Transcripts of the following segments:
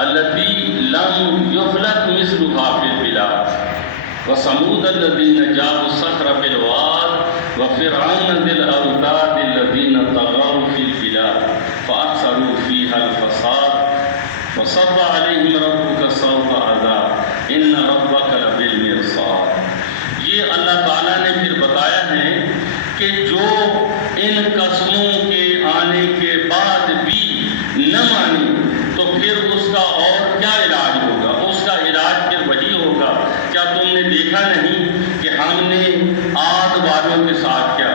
التي لم يخلق مثلها في البلاد وثمود الذين جابوا الصخر بالواد وفرعون ذي الأوتاد الذين طغوا في البلاد فأكثروا فيها الفساد وصب عليهم ربك صوت عذاب إن ربك لبالمرصاد۔ یہ اللہ تعالیٰ نے پھر بتایا ہے کہ جو ان قسموں کے آنے کے بعد بھی نہ مانی تو پھر اس کا اور کیا علاج ہوگا؟ اس کا علاج پھر وہی ہوگا۔ کیا تم نے دیکھا نہیں کہ ہم نے عاد والوں کے ساتھ کیا؟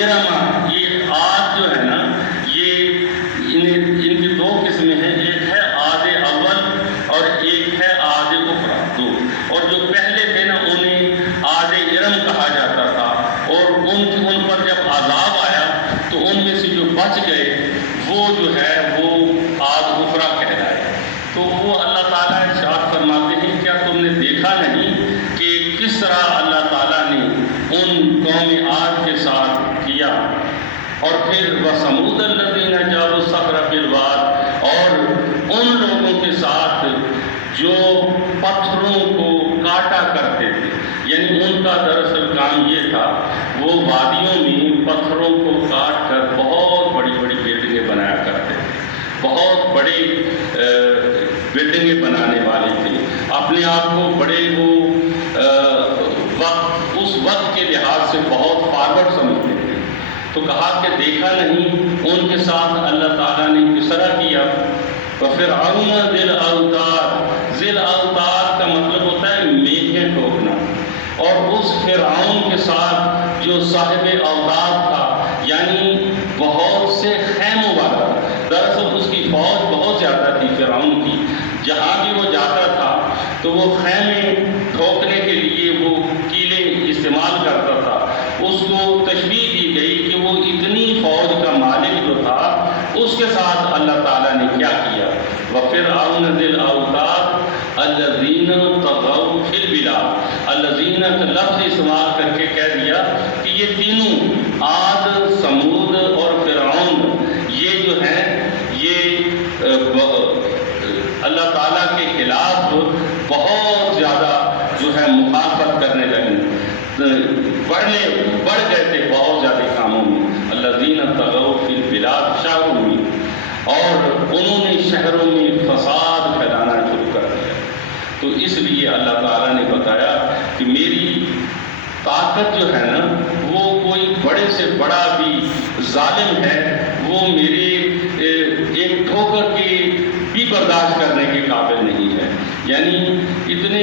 ارم، یہ عاد جو ہے نا، یہ ان کی دو قسمیں ہیں، ایک ہے عاد اول اور ایک ہے عاد اخری، دو۔ اور جو پہلے تھے نا انہیں عاد ارم کہا جاتا تھا، اور ان پر جب عذاب آیا تو ان میں سے جو بچ گئے وہ جو ہے وہ عاد اخری کہلائے۔ تو وہ اللہ تعالیٰ ارشاد فرماتے ہیں کیا تم نے دیکھا نہیں کہ کس طرح اللہ تعالیٰ نے ان قوم عاد کے ساتھ کیا؟ اور پھر وثمود الذین جابوا الصخر بالواد، اور ان لوگوں کے ساتھ جو پتھروں کو کاٹا کرتے تھے، یعنی ان کا دراصل کام یہ تھا وہ وادیوں میں پتھروں کو کاٹ کر بہت بڑی بڑی بلڈنگیں بنایا کرتے تھے، بہت بڑی بلڈنگیں بنانے والے تھے، اپنے آپ کو بڑے وہ اس وقت کے لحاظ سے بہت فارورڈ سمجھتے تھے۔ تو کہا کہ دیکھا نہیں ان کے ساتھ اللہ تعالیٰ نے کس طرح کیا؟ وفرعون ذی الاوتاد، ذی الاوتاد کا مطلب ہوتا ہے میخیں ٹھوکنا، اور اس فرعون کے ساتھ جو صاحب اوتاد تھا، یعنی بہت سے خیموں والا تھا۔ دراصل اس کی فوج بہت زیادہ تھی فرعون کی، جہاں بھی وہ جاتا تھا تو وہ خیمے ٹھوکنے کے لیے وہ کیلیں استعمال کرتا تھا۔ اس کو تشبیہ دی گئی کہ وہ اتنی فوج کا مالک جو تھا اس کے ساتھ اللہ تعالیٰ نے کیا کیا؟ وَفِرْعَوْنَ ذِي الْأَوْتَادِ الَّذِينَ طَغَوْا فِي الْبِلَادِ، الَّذِينَ کا لفظ استعمال کر کے کہہ دیا کہ یہ تینوں عاد، ثمود اور فرعون یہ جو ہیں یہ اللہ تعالیٰ کے خلاف بہت زیادہ جو ہے مخالفت کرنے لگے، بڑھ گئے تھے بہت زیادہ کاموں میں۔ الذین طغوا فی البلاد، شہروں میں، اور انہوں نے شہروں میں فساد پھیلانا شروع کر دیا۔ تو اس لیے اللہ تعالیٰ نے بتایا کہ میری طاقت جو ہے نا وہ کوئی بڑے سے بڑا بھی ظالم ہے وہ میرے ایک ٹھوکر کے بھی برداشت کرنے کے قابل نہیں ہے، یعنی اتنے